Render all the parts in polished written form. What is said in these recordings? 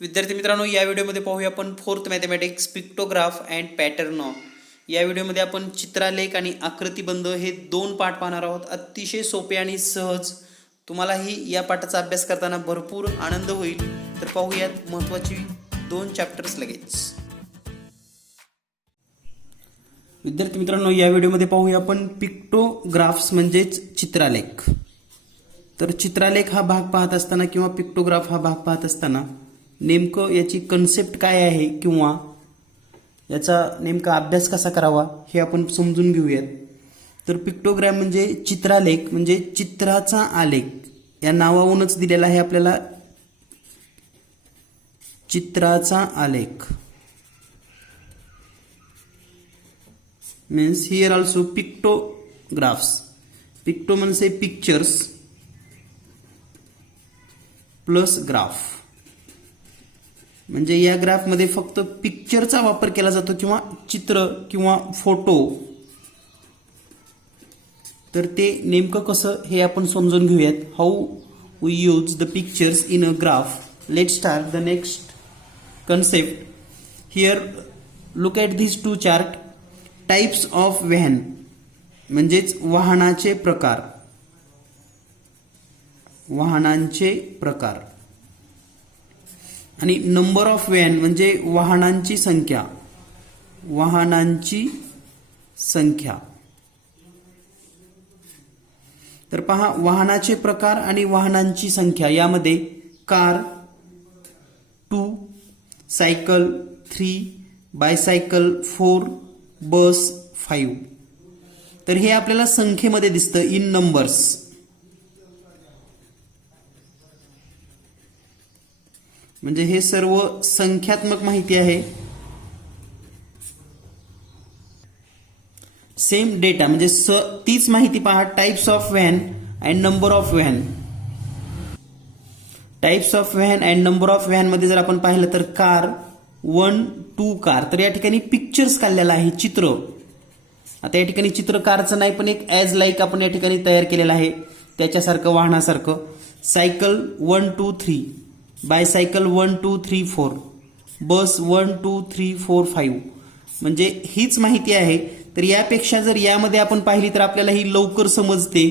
विद्यार्थी मित्रांनो, या व्हिडिओमध्ये पाहूया आपण fourth mathematics pictograph and pattern. या व्हिडिओमध्ये आपण चित्रालेख आणि आकृतिबंध हे दोन पाठ पाहणार आहोत. अतिशय सोपे आणि सहज. तुम्हालाही या पाठाचा अभ्यास करताना भरपूर आनंद होईल. तर पाहूयात महत्त्वाची दोन चॅप्टर्स लगेच. विद्यार्थी मित्रांनो, या व्हिडिओमध्ये पाहूया आपण पिक्टोग्राफ्स म्हणजेच चित्रालेख. तर चित्रालेख हा भाग पाहत असताना किंवा पिक्टोग्राफ हा भाग पाहत असताना नेमकं याची कन्सेप्ट काय आहे किंवा याचा नेमका अभ्यास कसा करावा हे आपण समजून घेऊयात. तर पिक्टोग्राम म्हणजे चित्रालेख म्हणजे चित्राचा आलेख. या नावावरूनच दिलेला आहे आपल्याला चित्राचा आलेख. Means here also pictographs. Picto म्हणजे पिक्चर्स प्लस ग्राफ. म्हणजे या ग्राफमध्ये फक्त पिक्चरचा वापर केला जातो किंवा चित्र किंवा फोटो. तर ते नेमकं कसं हे आपण समजून घेऊयात. How we use the pictures in a graph. Let start the next concept. Here look at this two chart. Types of van म्हणजेच वाहनाचे प्रकार. वाहनांचे प्रकार. आणि नंबर ऑफ व्हॅन म्हणजे वाहनांची संख्या. वाहनांची संख्या. तर पहा, वाहनाचे प्रकार आणि वाहनांची संख्या यामध्ये कार 2, सायकल 3, बायसायकल 4, बस 5. तर हे आपल्याला संख्येमध्ये दिसतं इन नंबर्स. म्हणजे हे सर्व संख्यात्मक माहिती आहे. सेम डेटा म्हणजे तीच माहिती पहा. Types of van and number of van. Types of van and number of van मध्ये जर आपण पाहिलं तर कार 1, 2 कार. तर या ठिकाणी पिक्चर्स काढलेला आहे, चित्र. आता या ठिकाणी चित्र कारचं नाही पण एक ॲज लाईक आपण या ठिकाणी तयार केलेलं आहे त्याच्यासारखं, वाहनासारखं. सायकल 1, 2, 3. बायसायकल 1, 2, 3, 4. बस 1, 2, 3, 4, 5. म्हणजे हीच माहिती आहे. तर यापेक्षा जर यामध्ये आपण पाहिली तर आपल्याला ही लवकर समजते.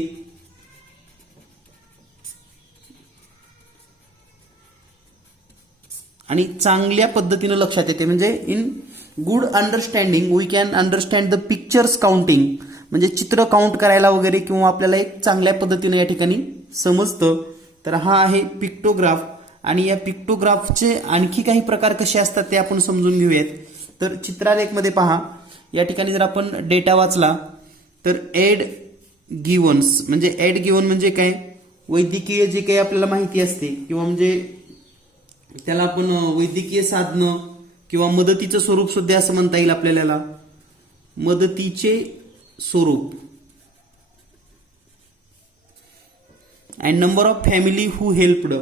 आणि चांगल्या पद्धतीने लक्षात येते. म्हणजे in good understanding we can understand the pictures counting. म्हणजे चित्र काउंट करायला वगैरे किंवा आपल्याला एक चांगल्या पद्धतीने या ठिकाणी समजतं. तर हा आहे पिक्टोग्राफ. आणि या पिक्टोग्राफचे आणखी काही प्रकार कसे असतात ते आपण समजून घेऊयात. तर चित्रालेखमध्ये पहा, या ठिकाणी जर आपण डेटा वाचला तर ॲड गिव्हन्स म्हणजे ॲड गिव्हन म्हणजे काय, वैद्यकीय जे काही आपल्याला माहिती असते किंवा म्हणजे त्याला आपण वैद्यकीय साधनं किंवा मदतीचं स्वरूप सुद्धा असं म्हणता येईल आपल्याला. मदतीचे स्वरूप. And number of family who helped.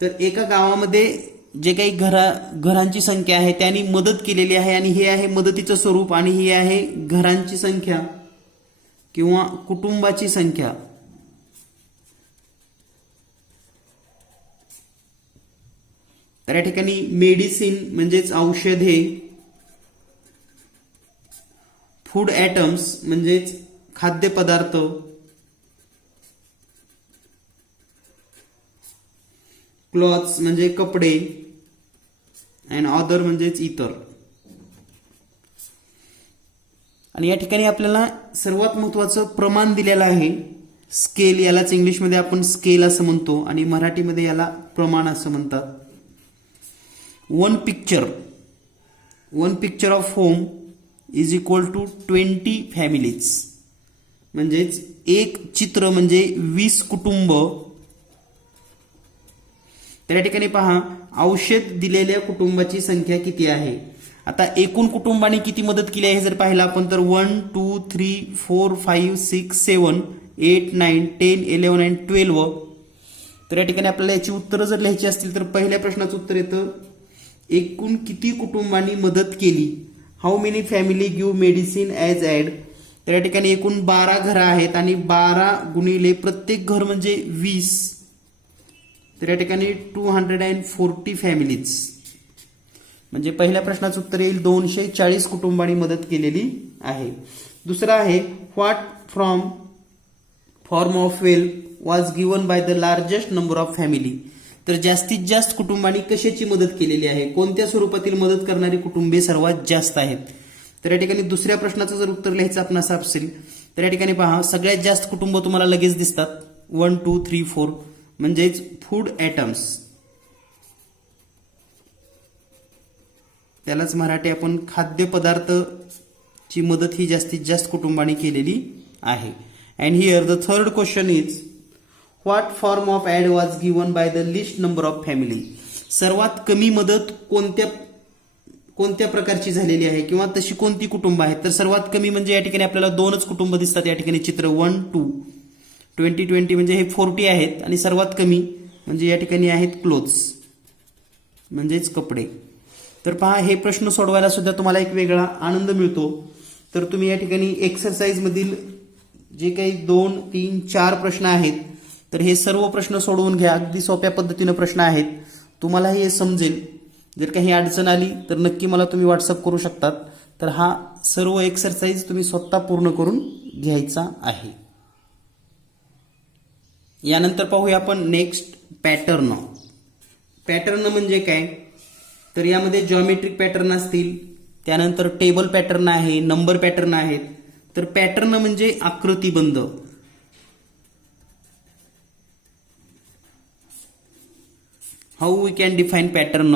तर एका गावामध्ये जे काही घरांची संख्या आहे त्यांनी मदत केलेली आहे आणि हे आहे मदतीचं स्वरूप. आणि ही आहे घरांची संख्या किंवा कुटुंबाची संख्या. तर या ठिकाणी मेडिसिन म्हणजेच औषधे. फूड ॲटम्स म्हणजेच खाद्यपदार्थ. क्लॉथ्स म्हणजे कपडे. अँड अदर म्हणजेच इतर. आणि या ठिकाणी आपल्याला सर्वात महत्वाचं प्रमाण दिलेलं आहे. स्केल. यालाच इंग्लिशमध्ये आपण स्केल असं म्हणतो आणि मराठीमध्ये याला प्रमाण असं म्हणतात. One picture of home is equal to 20 families. म्हणजेच एक चित्र म्हणजे 20 कुटुंब. तर या ठिकाणी पहा, औषध दिलेल्या कुटुंबाची संख्या किती आहे. आता एकूण कुटुंबाने किती मदत केली आहे जर पाहिलं आपण तर 1, 2, 3, 4, 5, 6, 7, 8, 9, 10, 11 and 12. तर या ठिकाणी आपल्याला याची उत्तरं जर लिहायची असतील तर पहिल्या प्रश्नाचं उत्तर येतं एकूण किती कुटुंबांनी मदत केली. How many family give medicine as aid. तर या ठिकाणी एकूण 12 घरं आहेत आणि 12 गुणिले प्रत्येक घर म्हणजे 20. तर या ठिकाणी 240 फॅमिलीज, म्हणजे पहिल्या प्रश्नाचं उत्तर येईल 240 कुटुंबांनी मदत केलेली आहे. दुसरा आहे what form of wealth was given by the largest number of family. तर जास्तीत जास्त कुटुंबांनी कशाची मदत केलेली आहे, कोणत्या स्वरूपातील मदत करणारी कुटुंबे सर्वात जास्त आहेत. तर या ठिकाणी दुसऱ्या प्रश्नाचं जर उत्तर लिहायचं आपण असं असेल तर या ठिकाणी पहा सगळ्यात जास्त कुटुंब तुम्हाला लगेच दिसतात 1 2 3 4, म्हणजेच फूड ॲटम्स, त्यालाच मराठी आपण खाद्यपदार्थची मदत ही जास्तीत जास्त कुटुंबांनी केलेली आहे. And here the third question is what form of aid was given by the list number of family. सर्वात कमी मदत कोणत्या प्रकारची झालेली आहे किंवा तशी कोणती कुटुंब आहेत. तर सर्वात कमी म्हणजे या ठिकाणी आपल्याला 2च कुटुंब दिसतात या ठिकाणी चित्र 1 2 20 20 म्हणजे हे 40 आहेत आणि सर्वात कमी म्हणजे या ठिकाणी आहेत क्लोथ्स म्हणजेच कपडे. तर पहा हे प्रश्न सोडवायला सुद्धा तुम्हाला एक वेगळा आनंद मिळतो. तर तुम्ही या ठिकाणी एक्सरसाइज मधील जे काही 2 3 4 प्रश्न आहेत तर हे सर्व प्रश्न सोडवून घ्या. अगदी सोप्या पद्धतीने प्रश्न आहेत, तुम्हाला हे समजेल. जर काही अडचण आली तर नक्की मला तुम्ही व्हॉट्सअप करू शकतात. तर हा सर्व एक्सरसाइज तुम्ही स्वतः पूर्ण करून घ्यायचा आहे. यानंतर पाहूया आपण नेक्स्ट पॅटर्न. पॅटर्न म्हणजे काय, तर यामध्ये जॉमेट्रिक पॅटर्न असतील, त्यानंतर टेबल पॅटर्न आहे, नंबर पॅटर्न आहेत. तर पॅटर्न म्हणजे आकृतिबंध. How we can define pattern.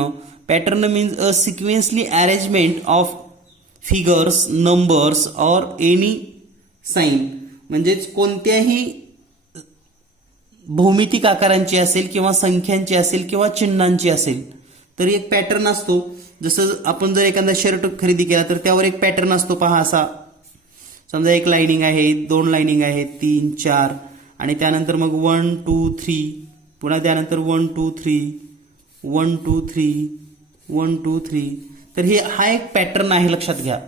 Pattern means a sequencely arrangement of figures, numbers or any sign. म्हणजेच कोणत्याही भौमितिक आकारांची असेल किंवा संख्यांची असेल किंवा चिन्हांची असेल तर एक पॅटर्न असतो. जसं आपण जर एखादा शर्ट खरेदी केला तर त्यावर एक पॅटर्न असतो. पहा असा समजा एक लाइनिंग आहे, 2 लाइनिंग आहेत, 3 4 आणि त्यानंतर मग 1 2 3, पुन्हा त्यानंतर 1 2 3 1 2 3 1 2 3. तर हा एक पॅटर्न आहे, लक्षात घ्या.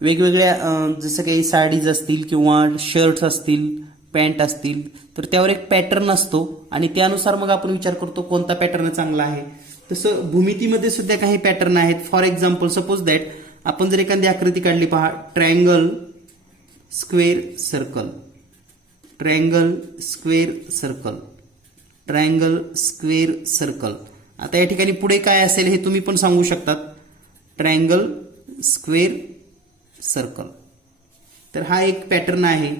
वेगवेगळ्या जसं काही साडीज असतील किंवा शर्ट्स असतील, पॅन्ट असतील तर त्यावर एक पॅटर्न असतो आणि त्यानुसार मग आपण विचार करतो कोणता पॅटर्न चांगला आहे. तसं भूमितीमध्ये सुद्धा काही पॅटर्न आहेत. फॉर एक्झाम्पल सपोज दॅट आपण जर एखादी आकृती काढली, पहा triangle square circle, triangle square circle, triangle square circle. आता या ठिकाणी पुढे काय असेल हे तुम्ही पण सांगू शकतात. Triangle square circle. तर हा एक पॅटर्न आहे.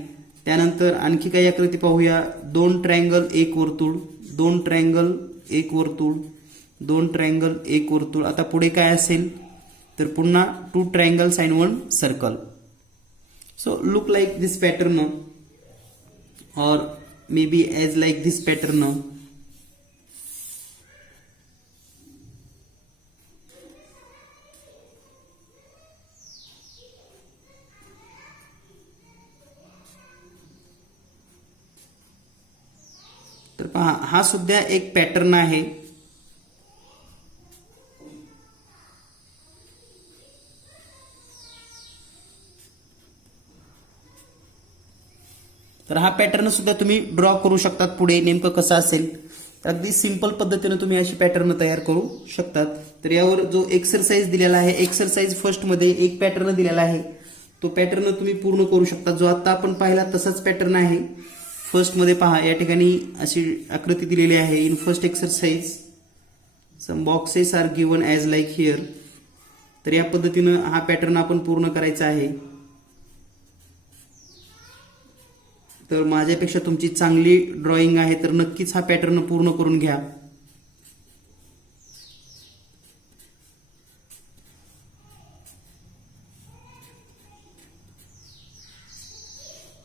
त्यानंतर आणखी काही आकृती पाहूया. 2 ट्रायंगल 1 वर्तुळ, 2 ट्रायंगल 1 वर्तुळ, 2 ट्रायंगल 1 वर्तुळ. आता पुढे काय असेल तर पुन्हा 2 triangles and 1 circle. So look like this pattern or maybe as like this pattern. तर पहा हा सुद्धा एक पॅटर्न आहे. तर हा पॅटर्न सुद्धा तुम्ही ड्रॉ करू शकतात. पुढे नेमकं कसं असेल तर अगदी सिंपल पद्धतीने तुम्ही अशी पॅटर्न तयार करू शकतात. तर यावर जो एक्सरसाइज दिलेला आहे, एक्सरसाइज फर्स्ट मध्ये एक पॅटर्न दिलेला आहे, तो पॅटर्न तुम्ही पूर्ण करू शकता. जो आता आपण पाहिला तसाच पॅटर्न आहे. फर्स्ट मध्ये पहा या ठिकाणी अशी आकृती दिलेली आहे. In first exercise some boxes are given as like here. तर या पद्धतीनं हा पॅटर्न आपण पूर्ण करायचा आहे. तर माझ्यापेक्षा तुमची चांगली ड्रॉइंग आहे तर नक्कीच हा पॅटर्न पूर्ण करून घ्या.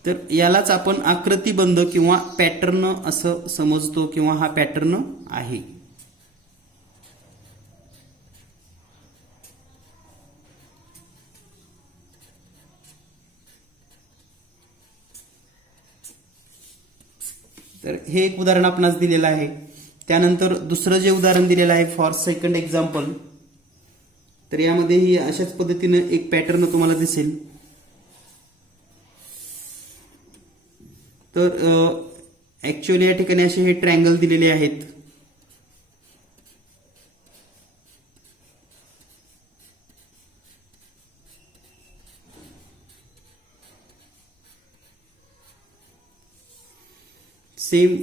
तर यालाच आपण आकृतिबंध किंवा पॅटर्न असं समजतो किंवा हा पॅटर्न आहे. तर हे एक उदाहरण आपणास दिलेलं आहे. त्यानंतर दुसरं जे उदाहरण दिलेलं आहे फॉर सेकंड एक्झाम्पल, तर यामध्येही अशाच पद्धतीने एक पॅटर्न तुम्हाला दिसेल. तर ऍक्च्युअली या ठिकाणी असे हे ट्रायंगल दिलेले आहेत. सेम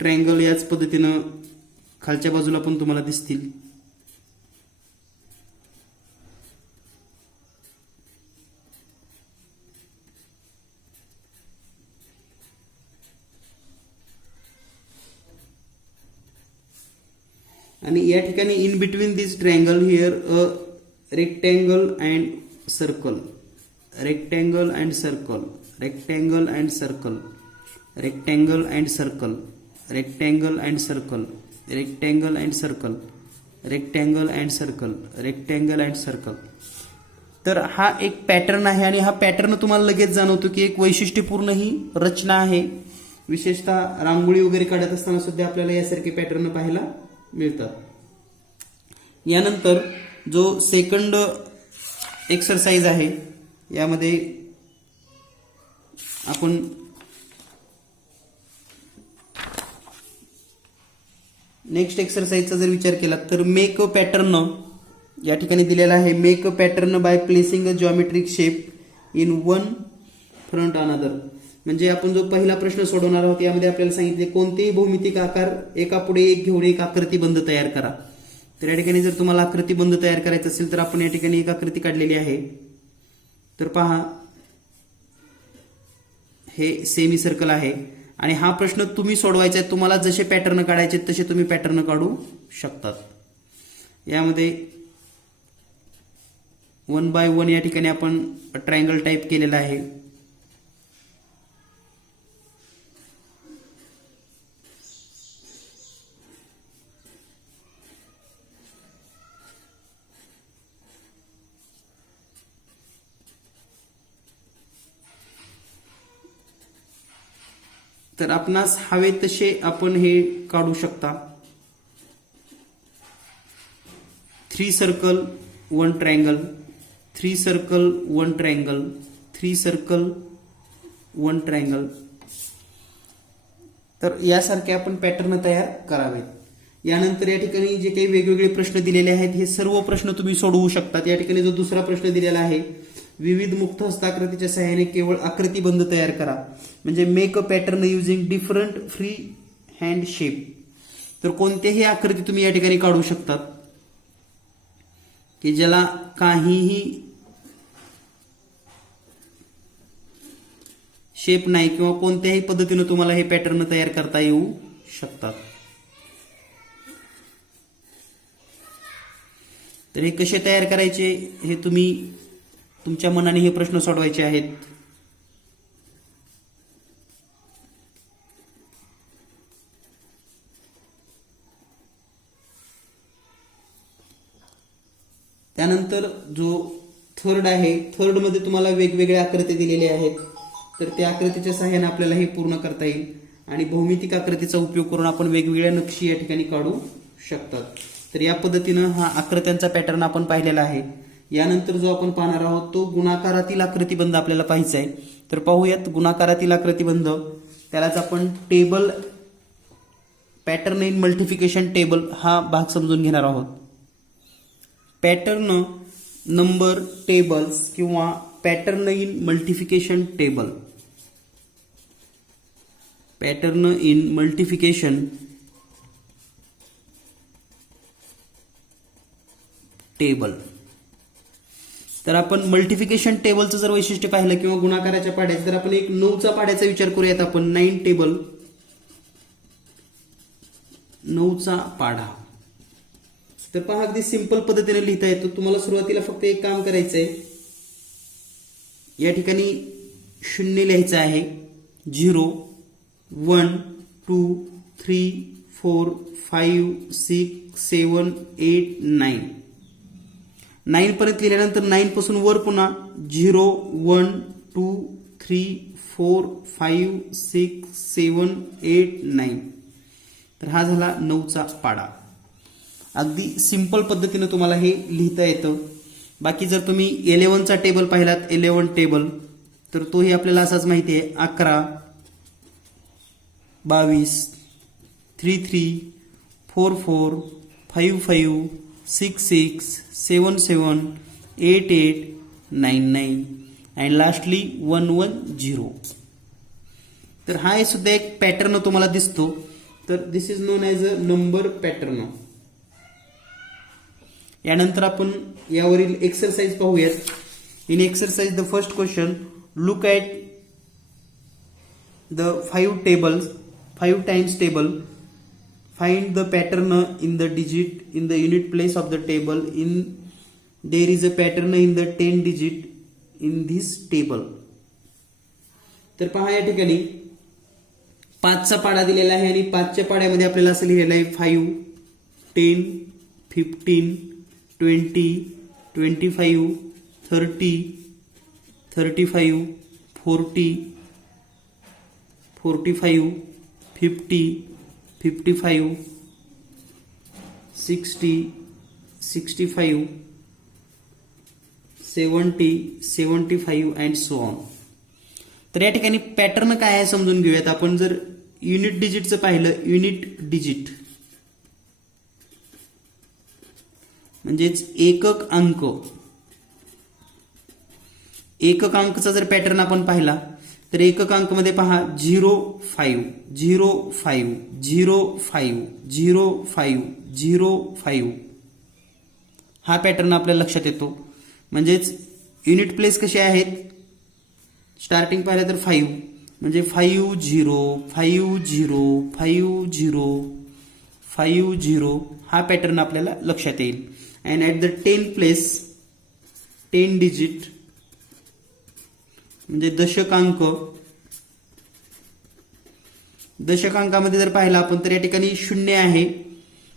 ट्रायंगल याच पद्धतीनं खालच्या बाजूला पण तुम्हाला दिसतील. आणि या ठिकाणी in between this triangle here a rectangle and circle, rectangle and circle, rectangle and circle, rectangle and circle, rectangle and circle, rectangle and circle, rectangle and circle, rectangle and circle. तर हा एक पॅटर्न आहे आणि हा pattern तुम्हाला लगेच जाणवतो की एक वैशिष्ट्यपूर्ण ही रचना आहे. विशेषतः रांगोळी वगैरे काढत असताना सुद्धा आपल्याला यासारखे पॅटर्न पाहायला मिळतात. यानंतर जो सेकंड एक्सरसाइज आहे यामध्ये आपण नेक्स्ट एक्सरसाइजचा जर विचार केला तर मेक अ पॅटर्न या ठिकाणी दिलेला आहे. Make a pattern by placing a geometric shape in one front another. म्हणजे आपण जो पहिला प्रश्न सोडवणार आहोत यामध्ये आपल्याला सांगितले कोणतेही भौमितिक आकार एका पुढे एक घेऊन एक आकृतीबंध तयार करा. तर या ठिकाणी जर तुम्हाला आकृतीबंध तयार करायचं असेल तर आपण या ठिकाणी एक आकृती काढलेली आहे. तर पहा हे सेमी सर्कल आहे आणि हा प्रश्न तुम्ही सोडवायचा आहे. तुम्हाला जसे पॅटर्न काढायचे तसे तुम्ही पॅटर्न काढू शकतात. यामध्ये 1 बाय 1 या ठिकाणी आपण ट्रायंगल टाईप केलेला आहे. तर आपणास हवे तसे आपण हे काढू शकता. 3 circle 1 triangle, 3 circle 1 triangle, 3 circle 1 triangle. तर यासारखे आपण पॅटर्न तयार करावेत. यानंतर या ठिकाणी जे काही वेगवेगळे प्रश्न दिलेले आहेत हे सर्व प्रश्न तुम्ही सोडवू शकतात. या ठिकाणी जो दुसरा प्रश्न दिलेला आहे विविध मुक्त हस्ताकृतीच्या सहाय्याने केवळ आकृतीबंध तयार करा. म्हणजे make a pattern using different free hand shape. तर कोणत्याही आकृती तुम्ही या ठिकाणी काढू शकतात की ज्याला काहीही शेप नाही किंवा कोणत्याही पद्धतीने तुम्हाला हे पॅटर्न तयार करता येऊ शकतात. तर हे कसे तयार करायचे हे तुम्ही तुमच्या मनाने हे प्रश्न सोडवायचे आहेत. त्यानंतर जो थर्ड आहे, थर्ड मध्ये तुम्हाला वेगवेगळ्या आकृती दिलेल्या आहेत. तर त्या आकृतीच्या सहाय्याने आपल्याला हे पूर्ण करता येईल आणि भौमितिक आकृतीचा उपयोग करून आपण वेगवेगळ्या नक्षी या ठिकाणी काढू शकतात. तर या पद्धतीनं हा आकृत्यांचा पॅटर्न आपण पाहिलेला आहे. यानंतर जो आपण पाहणार आहोत तो गुणाकारातील आकृतीबंध आपल्याला पाहायचा आहे. तर पाहूयात गुणाकारातील आकृतीबंध. त्यालाच आपण table pattern in multiplication table हा भाग समजून घेणार आहोत. पॅटर्न नंबर टेबल्स किंवा pattern in multiplication table, pattern in multiplication table. तर आपण मल्टिफिकेशन टेबलचं जर वैशिष्ट्य पाहिलं किंवा गुणाकाराच्या पाढ्याचं तर आपण एक 9चा पाढ्याचा विचार करूयात. आपण 9 टेबल, 9चा पाढा. तर पहा अगदी सिंपल पद्धतीने लिहिता येतो. तुम्हाला सुरुवातीला फक्त एक काम करायचंय. या ठिकाणी 0 लिहायचं आहे. 0 1 2 3 4 5 6 7 8 9. 9 पर्यंत लिहिल्यानंतर 9 पासून वर पुन्हा 0 1 2 3 4 5 6 7 8 9. तर हा झाला 9चा पाढा. अगदी सिंपल पद्धतीने तुम्हाला हे लिहिता येतं. बाकी जर तुम्ही 11चा टेबल पाहिलात, 11 टेबल, तर तोही आपल्याला असाच माहिती आहे. 11 22 33 44 55 66 77 88 99 अँड लास्टली 110. तर हा सुद्धा एक पॅटर्न तुम्हाला दिसतो. तर this is known as a number pattern. यानंतर आपण यावरील एक्सरसाइज पाहूयात. In exercise the first question, look at the 5 tables, 5 times table. Find the pattern in the digit in the unit place of the table. There is a pattern in the 10 digit in this table. तर पहा या ठिकाणी 5चा पाडा दिलेला आहे आणि 5च्या पाड्यामध्ये आपल्याला असं लिहिलेलं आहे 5 10 15 20 25 30 35 40 45 50 55 60 65 70 75 अँड सो ऑन. तर या ठिकाणी पॅटर्न काय आहे समजून घेऊयात. आपण जर युनिट डिजिटचं पाहिलं, युनिट डिजिट म्हणजेच एकक अंक, एकक अंकचा जर पॅटर्न आपण पाहिला तर एकक अंकमध्ये पहा 0 5 0 5 0 5 0 5 0 5 हा पॅटर्न आपल्या लक्षात येतो. म्हणजेच युनिट प्लेस कसे आहेत, स्टार्टिंग पाहिलं तर 5 म्हणजे 5 0 5 0 5 0 5 0 हा पॅटर्न आपल्याला लक्षात येईल. And at the 10 place 10 digit म्हणजे दशकांक, दशकांकामध्ये जर पाहिलं आपण तर या ठिकाणी 0 आहे.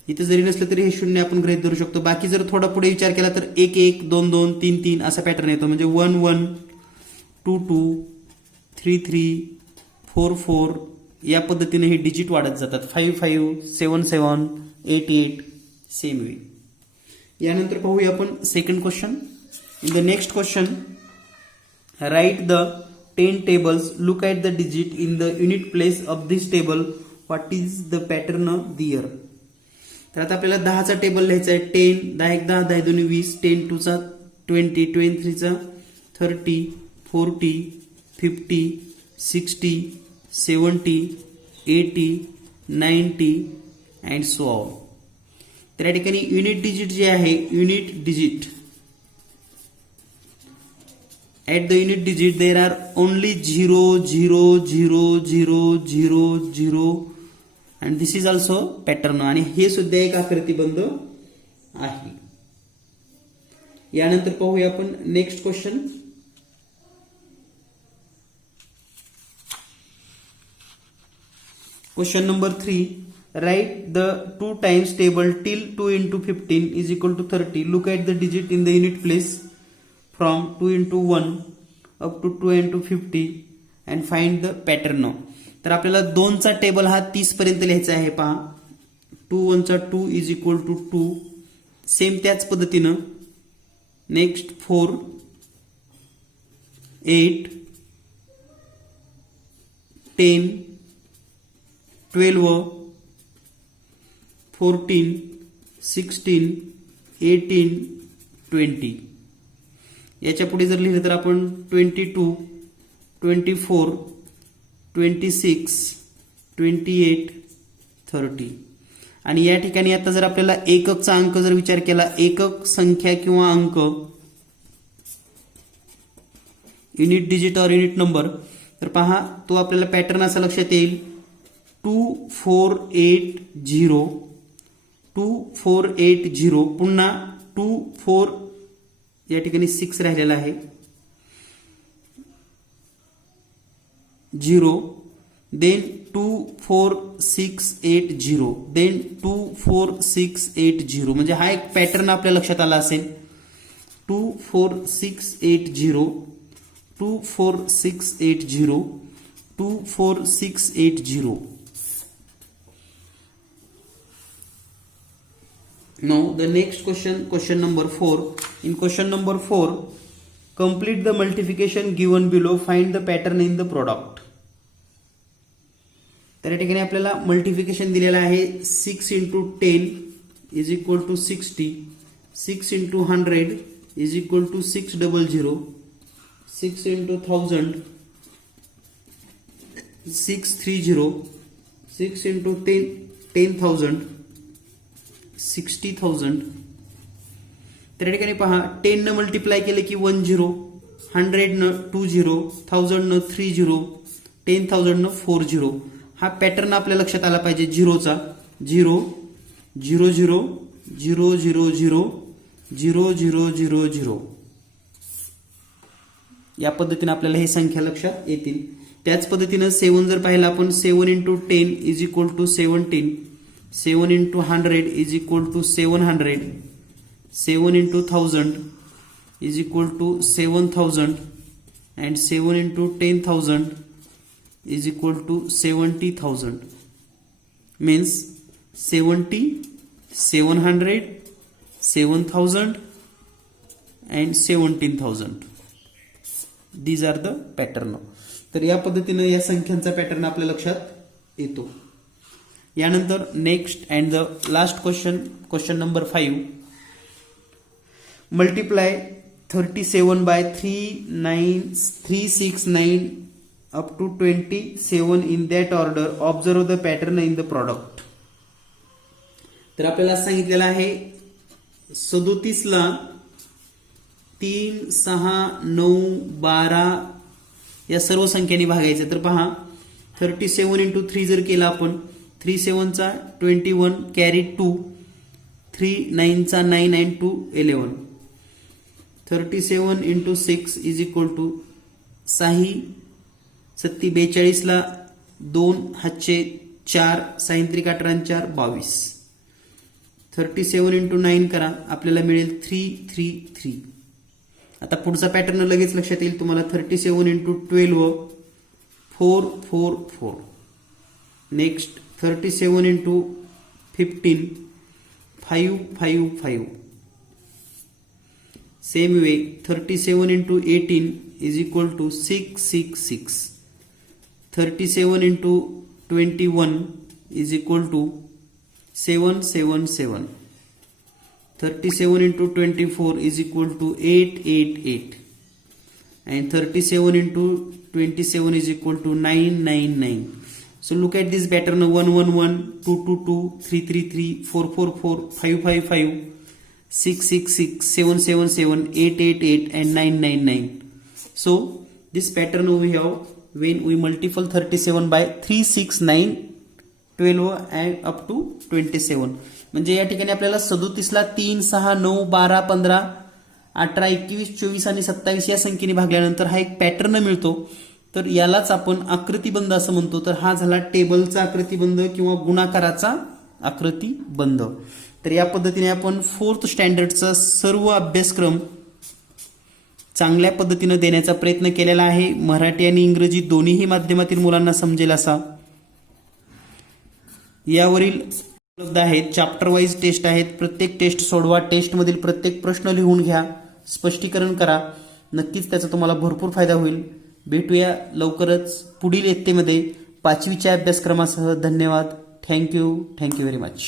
इथे जरी नसलं तरी हे 0 आपण गृहीत धरू शकतो. बाकी जर थोडा पुढे विचार केला तर 1 1 2 2 3 3 असा पॅटर्न येतो. म्हणजे 1 1 2 2 3 3 4 4 या पद्धतीने हे डिजिट वाढत जातात. 5 5 7 7 8 8 सेम वे. यानंतर पाहूया आपण second question. In the next question, write the 10 tables, look at the digit in the unit place of this table. What is the pattern there? तर आता आपल्याला 10चा टेबल लिहायचा आहे. 10 10 1 10 10 2 20 10 2 चा 20 23 चा 30 40 50 60 70 80 90 अँड सो ऑन. तर या ठिकाणी युनिट डिजिट जे आहे, unit digit at the unit digit there are only 0 0 0 0 0 0 and this is also pattern. आणि हे सुद्धा एक आकृतिबंध आहे. यानंतर पाहूया आपण next question. Question number 3, write the 2 times table till 2 into 15 is equal to 30. Look at the digit in the unit place from 2 into 1 up to 2 into 50 and find the pattern. तर आपल्याला 2चा टेबल हा 30 पर्यंत लिहायचा आहे. पहा 2 1 चा 2 is equal to 2. Same त्याच पद्धतीनं नेक्स्ट 4 8 10 12 14 16 18 20. याच्या पुढे जर लिहिलं तर आपण 22 24 26 28 30. आणि या ठिकाणी आता जर आपल्याला एककचा अंक जर विचार केला, एकक संख्या किंवा अंक, युनिट डिजिट और युनिट नंबर, तर पहा तो आपल्याला पॅटर्न असा लक्षात येईल 2480 2480. पुन्हा 24 या ठिकाणी 6 राहिलेला आहे 0, देन 24680, देन 24680. म्हणजे हा एक पॅटर्न आपल्या लक्षात आला असेल. 24680 24680 24680. Now the next question, question number 4. In question number 4, complete the multiplication given below. Find the pattern in the product. तर या ठिकाणी आपल्याला मल्टिफिकेशन दिलेलं आहे 6 into 10 is equal to 60, 6 into 100 is equal to 600, 6 into 1000 630, 6 into 10,000 60,000. तर या ठिकाणी पहा 10 न मल्टिप्लाय केले की 10, 100 न 20, 1000 न 30, 10,000 न 40. हा पॅटर्न आपल्या लक्षात आला पाहिजे झिरोचा. 0 0 0 0 0 0 0 0 0 0. या पद्धतीने आपल्याला हे संख्या लक्षात येतील. त्याच पद्धतीने 7 जर पाहिलं आपण 7 into 10 is equal to 17, 7 into 100 is equal to 700, 7 into 1000 is equal to 7000 and 7 into 10,000 is equal to 70,000. Means 70, 700, 7,000 and 17,000. These are the pattern. तर या पद्धतीने या संख्यांचा पॅटर्न आपल्या लक्षात येतो. यानंतर next and the last question number 5. Multiply 37 by 369 up to 27 in that order. Observe the pattern in the product. तर आपल्याला सांगितलेलं आहे 37 ला 3, 6, 9, 12 या सर्व संख्यांनी भागायचं. तर पहा 37 इंटू 3 जर केला आपण 3 7 चा 21 कॅरी 2, 3 9 चा 9 and 2 11. 37 into 6 is equal to 6 7 42 ला 2 हातचे 4 6 18 4 22. 37 इंटू 9 करा आपल्याला मिळेल 333. आता पुढचा पॅटर्न लगेच लक्षात येईल तुम्हाला. 37 into 12 444. Next 37 into 15 555. Same way 37 into 18 is equal to 666. 37 into 21 is equal to 777. 37 into 24 is equal to 888. And 37 into 27 is equal to 999. So look at this pattern: 111, 222, 333, 444, 555. 666, 777, 888 and 999. So this pattern we have when we multiply 37 by 369, 12 and up to 27. म्हणजे या ठिकाणी आपल्याला 37 ला 3, 6, 9, 12, 15, 18, 21, 24 आणि 27 या संख्येने भागल्यानंतर हा एक पॅटर्न मिळतो. तर यालाच आपण आकृतिबंध असं म्हणतो. तर हा झाला टेबलचा आकृतिबंध किंवा गुणाकाराचा आकृतिबंध. तर या पद्धतीने आपण 4th स्टँडर्डचा सर्व अभ्यासक्रम चांगल्या पद्धतीने देण्याचा प्रयत्न केलेला आहे. मराठी आणि इंग्रजी दोन्हीही माध्यमातील मुलांना समजेल असा. यावरील उपलब्ध आहेत चॅप्टर वाईज टेस्ट आहेत. प्रत्येक टेस्ट सोडवा. टेस्टमधील प्रत्येक प्रश्न लिहून घ्या, स्पष्टीकरण करा. नक्कीच त्याचा तुम्हाला भरपूर फायदा होईल. भेटूया लवकरच पुढील इयत्तेमध्ये 5वीच्या अभ्यासक्रमासह. धन्यवाद. Thank you very much.